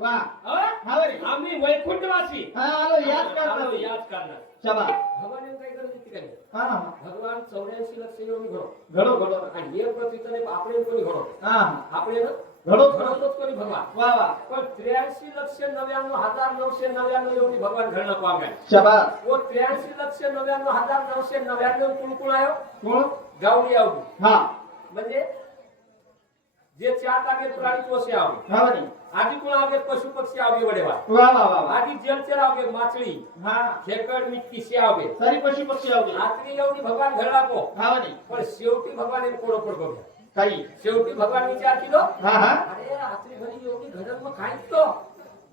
वा हा बरे आम्ही वैकुंठवासी हा आलो याच करणार याच करणार शबा भगवान काय करत होती का नाही? हा भगवान 84 लक्ष योनी घडो घडो घडो आणि हे प्रतितने आपण कोणी घडो हा आपण ना घडो घडवतोच कोणी भगवान वा वा पण 83,99,999 एवढी भगवान घडणं पावगाय शबा वो 83,99,999 कुण आयो कोण गावडी आवडी हा म्हणजे जे चार आगे प्राणी कोसे आवे हा बरे आधी कोण आगे पशु पक्षी आवे वडेवा वा वा वा आधी जलचर आवे माछली हा खेकड मिटकी से आवे सारी पशु पक्षी आवली आत्री एवढी भगवान घडला को हा बरे पण शेवटी भगवान एक कोडोपड करू काही शेवटी भगवान विचार केलो हा हा अरे आत्री भरी एवढी घडत मग काय तो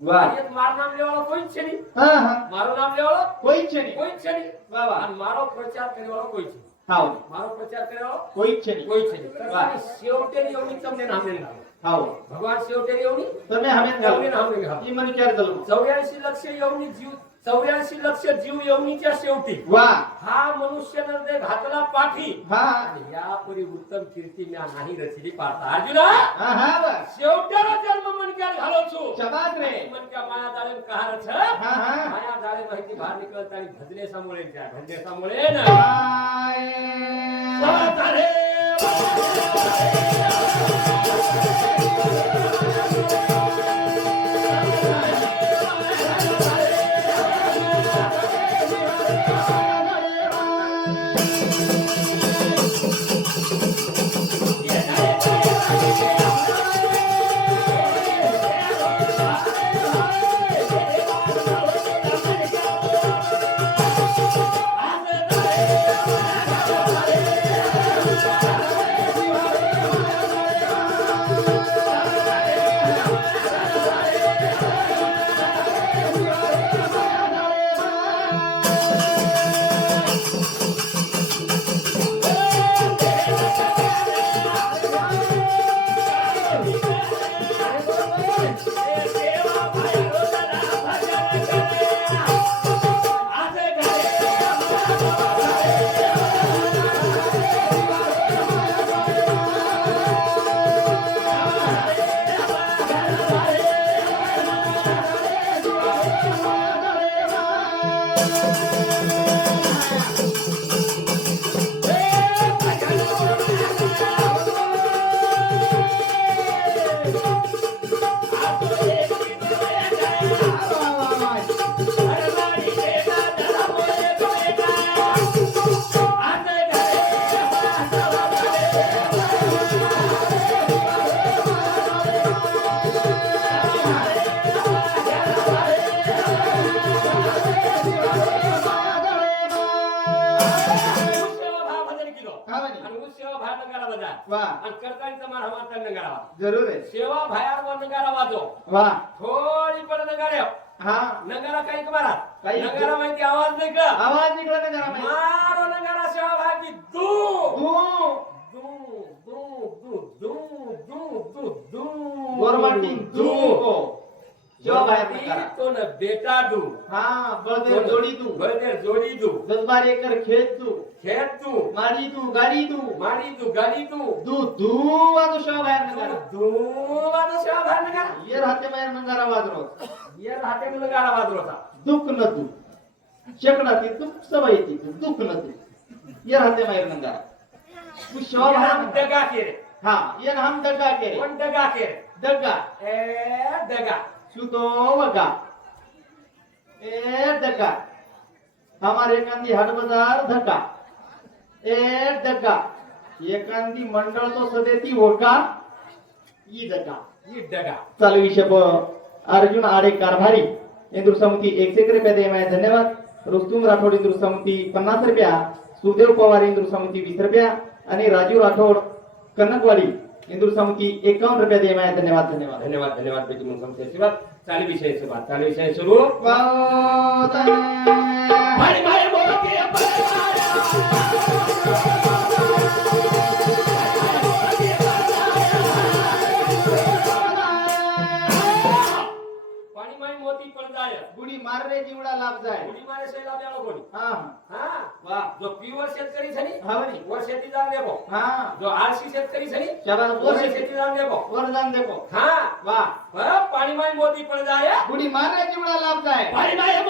वा एक मार नाम लेवाळो कोईच छे हा हा मारो नाम लेवाळो કોઈ છે નહીં कोईच छे वा वा आणि मारो प्रचार करेवाळो कोईच छे હાઉ मारो प्रचार करेवाळो કોઈ છે નહીં कोईच छे आणि शेवटी एवढी તમને નામે ના હાઉ भगवान शेवटी एवढी તમે હમે एवढी ગાવ नामे घाल ઈ મને ક્યારે ચાલુ 84 लक्ष एवढी जीव 84 लक्ष जीव एवढीच्या शेवटी वा हा मनुष्य नंदे घातला पाठी हा आणि या परी उत्तम कीर्ती म्या नाही रचली पाहता अर्जुना हा हा वा शेवट्याला जन्म मनक्यात घालो छो शबात रे मनक्या माया दाळे कहार छ हा हा माया दाळे माहिती बाहेर निकळत आणि भजने सामुळे त्या भजने सामुळे ना हाय सातारे वा आणि करताना मार हमार नगारा जरूर है सेवा भायार व नगारा वाजो वा थोडी पण नगारे हा नगारा काही कमारा काही नगारा माहिती आवाज नाही का आवाज निकला ना जरा मैं मारो नगारा सेवा भाई दू दू दू दू दू दू दू दू दू गोरवाटी दू को जो बाहेर नगारा तो न बेटा दू हा बळदेव जोडी दू बळदेव जोडी दू 10-12 एकर खेत दू खेत दू माडी दू गाडी दू माडी दू गाडी दू दू दू वाजो शो बाहेर नगारा दू वाजो सेवा भाई नगारा ये राहते बाहेर नगारा वाजरो ये राहते नगारा वाजरो होता दुख न दू शेकडा ती दुख सवय ती दुख न दू ये राहते बाहेर नगारा तू शो हम बाहेर दगा के रे हा ये हम दगा के कोण दगा के रे दगा ए दगा सुतो वगा ए दगा हमारे एकांदी हाट बाजार धक्का ए दगा एकांदी मंडळ तो सदेती होका ई दगा ये दगा चालू विषय अर्जुन आडे कारभारी इंद्र समिती 100 रुपया दे मैं धन्यवाद रुस्तुम राठोड इंद्र समिती 50 रुपया सुदेव पवार इंद्र समिती 20 रुपया आणि राजू राठोड कनकवाडी इंदूर समिती 51 रुपया दे मैं धन्यवाद धन्यवाद धन्यवाद धन्यवाद बेटी मन समझे से बात चाली विषय से बात चाली विषय शुरू भाई भाई बोल के पाणी माई मोती पड़ जाए गुणी उडी मारणे जीवडा लाभ जाय उडी मारे सैला द्यालो कोणी हा हा वा जो प्युअर शेतकरी झाली हा म्हणे वर शेती जाण देबो हा जो आळशी शेतकरी झाली शाबास वर वर शेती जाण देबो वरदान देखो हा वा पाणी माय मोती पड जाय उडी मारणे जीवडा लाभ जाय पाणी माय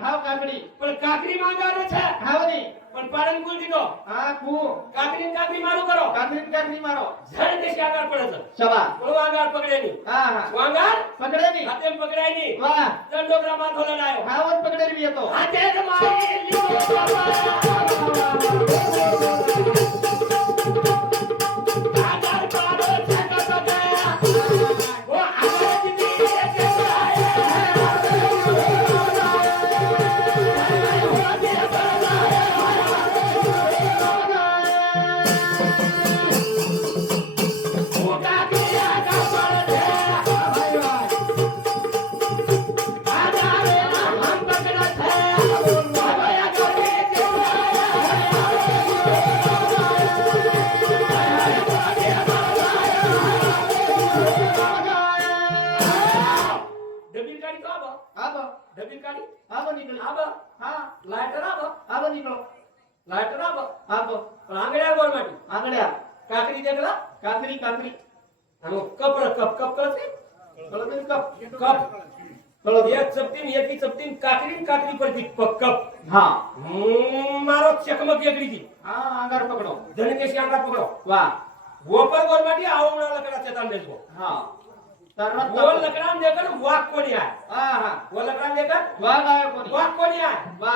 हा काकडी पण काकरी मांगार છે हा म्हणे પણ પાડન કુલ દીધો हा कू કાકરી મારું કરો काकडी मारो જણ દેશ આગળ પડે છે शाबास બોલો આગળ પકડે ની हा हा વાંગાર पकडे नी હાથે પકડાય ની वा દંડોગરા માથો લડાયો हा वर पकडे बी येतो હાથે જ મારી લીધો આગળ પાડો છેકો તો ગયા ઓ આગળ જીતી डबील काढी आबो निकल आब हा लायटर आब आबो निकलो लायटर आब आबो पण आंगड्या गोर माटी आंगड्या काकरी देखला काकडी आणि कप कप कळते कळत कप कप कळत एक चपटीन एकी चपटीन काकरी पडती कप हा मारो चकमक एकडी ती हा अंगार पकडो धनकेशी अंगार पकडो वा वोपर गोर माटी आवमणा लकडा चेतान देसो हा तरत वो लकडान देकर वाक कोणी आहे हा हा वो लकडान देकर वा गाय कोणी वाक कोणी आहे वा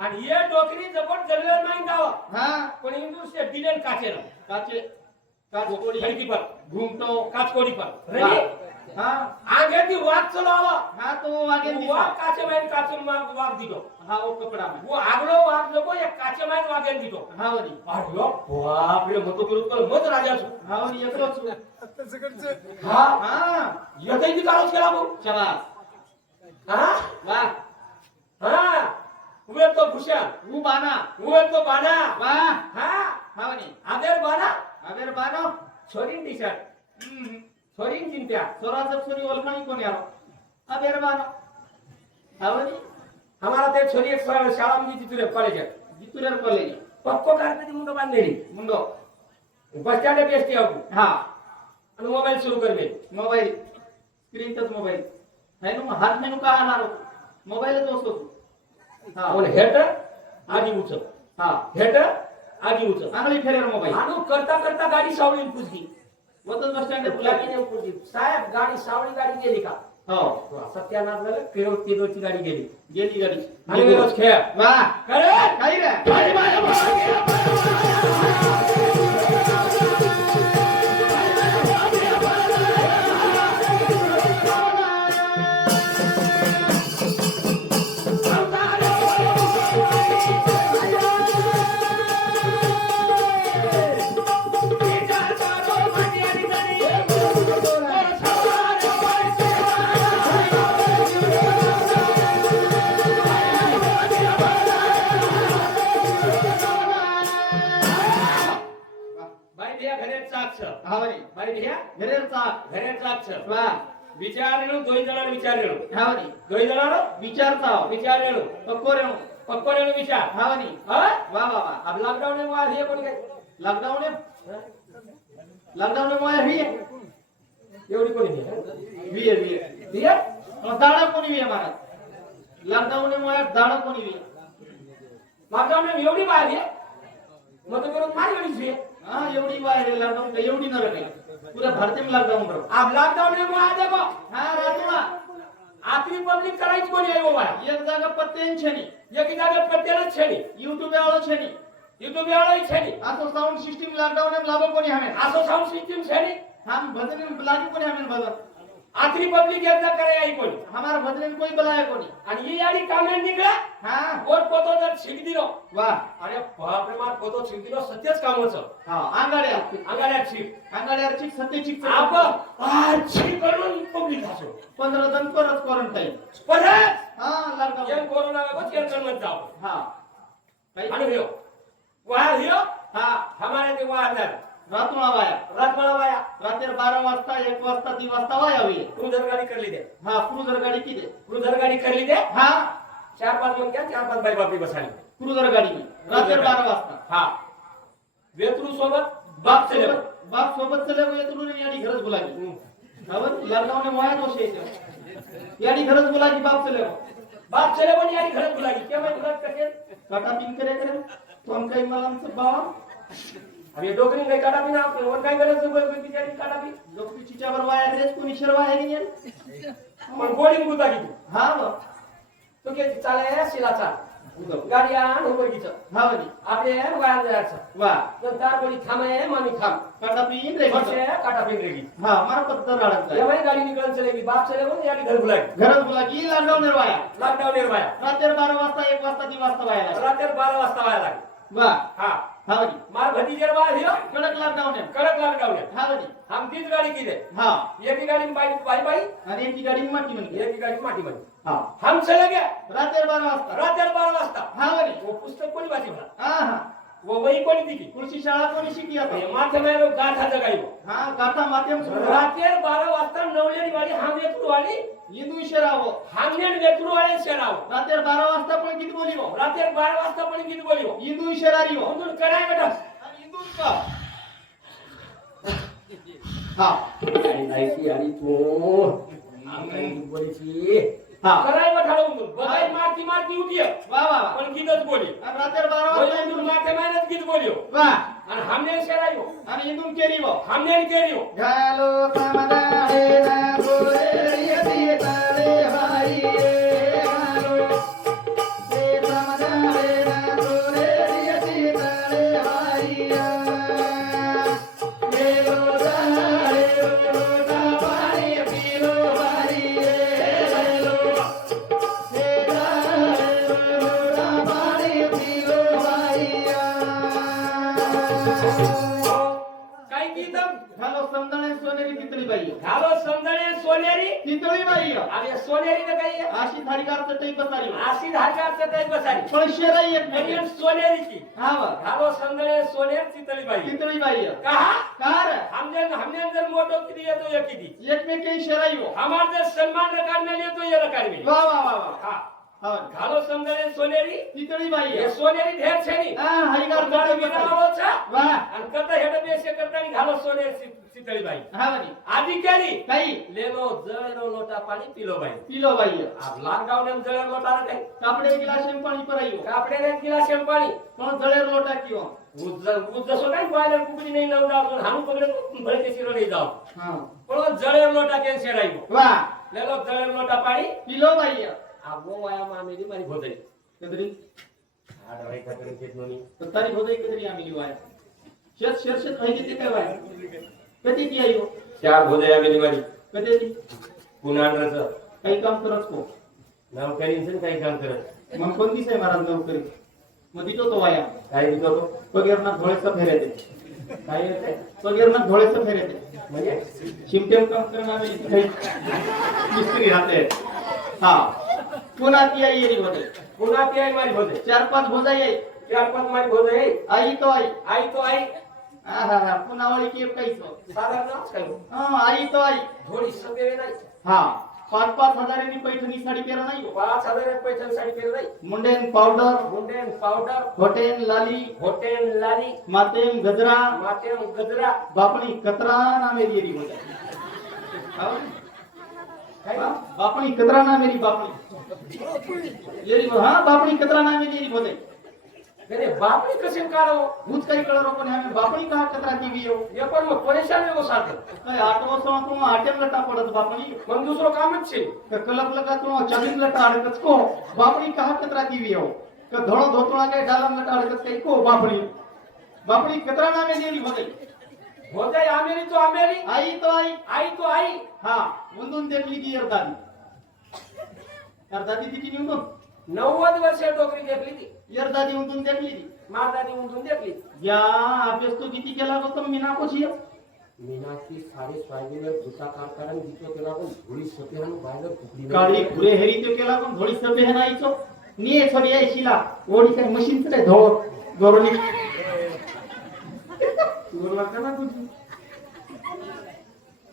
आणि हे डोकरी जपट जंगलात माईन गाव हा पण इंदूर से दिलेन काचेला काचे काचकोडी खडकी पर घुमटो काचकोडी पर वा. रेडी हा आगे ती वाक चलावा हा तो आगे वाक काचे माईन काचून वाक दितो हा वो कपडा में वो आगलो वाक जको एक काचे माईन वागेन दितो हा वरी अरे बाप रे मतो करू कर मत राजा छु हा वरी एकलो छु हा हा येतै ती काळोच केला भाऊ शाबास हा वा हा उवे तो भूषण ऊ बाना उवे तो बाना वा हा हा वरी आदेर बाना अगर बानो छोरीन टी शर्ट छोरीन चिंत्या सोरा सब सोरी ओळखणी कोण यारो अबेर बानो हा वरी हमारा ते छोरी एक शाळा में जितुरे कॉलेज है जितुरर कॉलेज पक्को कारपेटी मुंडो बांधलेली मुंडो बस स्टँड बेस्टी आऊ हा आणि मोबाईल सुरू करले मोबाईल स्क्रीन टच मोबाईल है नु हात मेनू का आनारो मोबाईल तो असतो हा और हेट आधी उचल हा हेट आधी उचल आंगली फेरेर मोबाईल आणू करता करता गाडी सावळीन पुजली वतन बस स्टँड गुलाबीने पुजली साहेब गाडी सावळी गाडी गेली का हो सत्यानाथ झालं केवळ तेदोची गाडी गेली गेली गाडी आणि वेळच खेळ वा करे काय रे गाडी माझ्या हा वरी बाई घ्या फेरेर चाक घरेचा वा विचारेणु दोई जणांना विचारेणु हावनी दोई जणांना विचारता विचारेणु पक्को रेणू पक्कोरेणु विचार हावनी हा वा वा वा अब लॉकडाउन में वहां हे कोणी काय लॉकडाऊन मुळे ही एवढी कोणी नाही वी दाडा कोणी वी महाराज लॉकडाऊन मुळे दाडा कोणी वी लॉकडाउन में एवढी बाहेर आहे मग तो करून मारी गणित आहे हाँ एवढी बाहेर लॉकडाऊन एवढी न रहे पूरा भारत में लॉकडाउन करो अब लॉकडाउन में वहां देखो हाँ राजूला आखरी पब्लिक करायची कोणी आहे बाबा एक जागा पत्तेन छेनी एक जागा प्रत्येकच छेनी यूट्यूब वाळो छेनी युट्यूब वाला छेनी आसो साउंड सिस्टम लॉकडाउन में लाभो कोणी हमें असो साऊंड सिस्टम छेनी हम भजन में लागी कोणी हमें भजन आखरी पब्लिक एकदा करे आई कोणी हमारा भजन में कोई बुलाया कोणी आणि ही याडी कामेंट निघला हाँ और पोतो जर छिक दिलो वाह अरे बाप रे बाप पोतो छिक दिलो सत्यच कामाचं हाँ आंगाड्या अंगाड्या छिक आंगाड्या चिक सत्य चिक आप छिक करून पब्लिक असो 15 दिन परत क्वारंटाइन परत हाँ लॉकडाउन ये कोरोना को चेक करने जाओ हाँ भाई आणि हियो वहां हियो हाँ हमारे ते वहां जा रात में आवाया रात मला वाया रात्री 12 वाजता 1 वाजता 3 वाजता वाया हुई क्रूझर गाडी करली दे हाँ क्रूजर गाड़ी की दे क्रूझर गाडी करली दे हाँ 4-5 मन क्या 4-5 बाई बापी बसाली क्रूजर गाड़ी में रात्री 12 वाजता हा वेत्रू सोबत बाप चले बाप सोबत चले गए तो उन्होंने याडी घरच बुलागी हवन लॉकडाउन में वाया दोष है याडी घरच बुलागी बाप चले बाप चले पण यारी घरात बुलागी क्या मैं घरात कसे काटा पिन करे करे तो हम कई मलाम से बाप अरे डोकरी काय काटा बिना आपण वर काय करायचं बिचारी काटा बी लोक चिच्यावर वाया ड्रेस कोणी शर्वा आहे की नाही पण गोळी गुता की हाँ वो तो के चाले शिलाचा गाडी आण उभीच हाँ वनी आपले वाया जायचं वाह तर तार कोणी थांबे मामी थांब काटा पिन रे कसे काटा बिन रेगी हाँ हमारा पत्थर राड़ता ये है भाई गाडी निकल चलेगी बाप चले पण यारी घर बुलागी घरच बुलागी लॉकडाउन वाया लॉकडाउन निर्वाया रात्री 12 वाजता 1 वाजता 3 वाजता वाया लागला रात्री 12 वाजता वाया लागली वाह हा हाँ वनी मार भतीजे वाया हियो कडक लॉकडाउन है कडक लॉकडाउन है हाँ वनी हम तीच गाडी की दे हाँ एकी गाडी में बाई बाई आणि एक गाडी माटी म्हणली एकी गाडी माटी में हाँ हम चले गए रात्री 12 वाजता रात्री 12 वाजता हाँ वनी वो पुस्तक कोणी वाचवला हाँ हाँ वो वही कोणी दिली पुढची शाळा कोणी शिकली आता ये माथे में लोग गाथा जगाई वो हाँ गाथा माध्यम सुरू रात्री 12 वाजता नवलेली वाली हम वेतरू वाली हिंदू इशारावो हमने वेतरू वाले शेराव रात्री 12 वाजता पण किती बोली हो रात्री 12 वाजता पण गीत बोली हो हिंदू इशारारी हो म्हणून कराय बेटा आणि हिंदू का हाँ जायची आणि तू आमकाई बोलीची हाँ कराय बेटा म्हणून बघाय मारती मारती उठी वाह वाह वाह पण गीतच बोली आणि रात्री 12 वाजता बोली म्हणून माथे मेहनत गीत बोली हो वाह आणि हमने शेराई हो आणि हिंदू केरी हो हमने केली हो घालो समाधाने ना बोले यदी ताले भाई घालो ते समाधाने ना बोले यदी ताले भाई गेलो जाळे लोटा पाणी पिलो भाई गेलो ते जाळे लोटा पाणी पिलो भाई काय गीत घालो समदणे सोनेरी तितळी बाई घालो समजणे सोनेरी तितळी बाई आणि सोनेरी तर काही अशी धारीकार चटई बसारी आशी धारकाचं काही बसारी पण शेराई एक म्हणजे नाही सोनेरीची हा वा घालो समजणे सोनेर चितळी बाई तितळी बाई कहा कार हमने जर मोटो किती येतो एक किती एकमेकी शेराई हो हमार जर सन्मान रकाड में येतो ये रकाड में वा वा वा वा हा हा घालो समजणे सोनेरी तितळी बाई हे सोनेरी ढेर छेनी हा हरिकार गाडी चटई बसारी विनावोचा वा आणि कथा हेड बेसे करतानी घालो सोनेर चितळी बाई हा वनी आधी केली काही लेलो जळलो लोटा पाणी पिलो बाई पिलो बाई अब लॉकडाउन में जळ लोटा रे काही कापडे गिलास पाणी पराई हो कापडे ने गिलास पाणी पण जळे लोटा किंवा उज जसो काय बॉयलर कुकडी नाही लावून जाऊ हाणू पकडे भलते शिरो नाही जाऊ हा पण जळेर लोटा कॅन्सर आई वा लेलो जळेर लोटा पाणी पिलो बाई आगो वाया मामेली मारी भोदई कदरी हा डराई खातर घेत नोनी तारी होते कदरी आम्ही लिवाय शेत शेरशेत आहे किती काय वाय कधी ती आई हो चार भोदई आमेली मारी कधी ती पुनांड्रचं काही काम करत हो नाव करीन काही काम करत मग कोणतीच आहे महाराज नोकरी मग दितो तो वाया काय दिसतो तो पगेरनाथ धोळेचं फेर येते काय येते पगेरनाथ धोळेचं फेर येते म्हणजे शिमटेम काम करणार काही मिस्त्री राहते हा पुन्हा ती आई येरी होते पुन्हा ती आई मारी भोदई 4-5 भोजा येई 4-5 मारी भोदई आई तो आई आई तो आई आहा पुनावळी की काहीच साधारण नाव काय हो? आई तो आई थोडी सगळे नाही हा 5-5 हजारांनी पैठणी साडी पेरा नाही 5,000 पैठण साडी केली नाही मुंडेन पावडर गुंडेन पावडर होटेन लाली होटेल लाली मातेन गजरा मातेन गजरा बापणी कतरा नामे दिली होते काय बापणी कतरा नामेरी बापणी येरी हा बापणी कतरा नामे दिली होते अरे बापरे कसे काढो भूत काही कळर पण हमें बापणी कहा कतरा टीवी हो हे पण मग परेशान हो सारखं काय 8 वर्षां तू आटेम लटा पडत बापणी पण दुसरं कामच छे कलप लगा तू चालीन लटा अडकच को बापणी कहा कतरा टीवी हो क धोळो धोतळा काय डालम लटा अडकच काही को बापणी कतरा नामे दिली होते हो जाय आमेरी तो आमेरी आई तो आई आई तो आई हा मुंदून देखली ती दादी तिची निवडून 90 वर्ष डोकरी देखली ती दादी उंदून देखली ती मारदानी उंदून देखली या अभ्यास तो किती केला होता मीना कोशी मीनाची साडे स्वायवीवर भूता कारण दिसतो केला पण थोडी सत्यान बाहेर फुकली काळी पुरे हेरी तो केला पण थोडी सभे नाहीचो निये छरी यायशीला ओडी काय मशीन रे धोर गोरणी गोरवा करा तुझी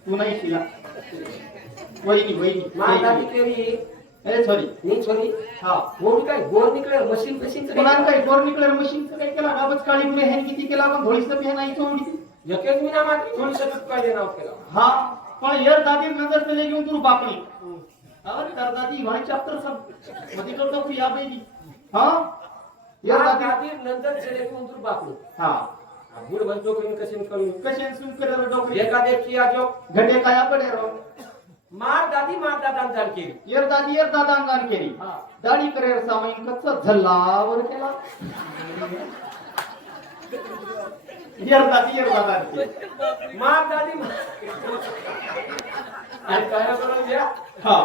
तू नाही शिला वहिनी मारदानी तेरी अरे सॉरी नी छोरी हा गोड काय गोड निकले मशीन पुन्हा काय गोर निकलर मशीन काय केला गाबच काळी पुरे हेरी किती केला पण थोडी सभे नाहीचो ओडी एकच मीना मात्र थोडी सतत पाहिजे नाव केला हा पण यार दादी नजर चले घेऊन तू बापणी अरे कर दादी भाई चॅप्टर सब मध्ये करतो तू या बेबी हा यार दादी दादी नंतर चले की उंदूर बापू हा गुड बंदो करून कसे करून कशेन सुन करे डोकरी एका देखी आजो घटे काया पडे रो मार दादा अंदाज केली यार दादा अंगान केली हा दाढी करे सामाईन कच्चा झल्लावर केला यार दादा केली मार दादी अरे काय करून द्या हा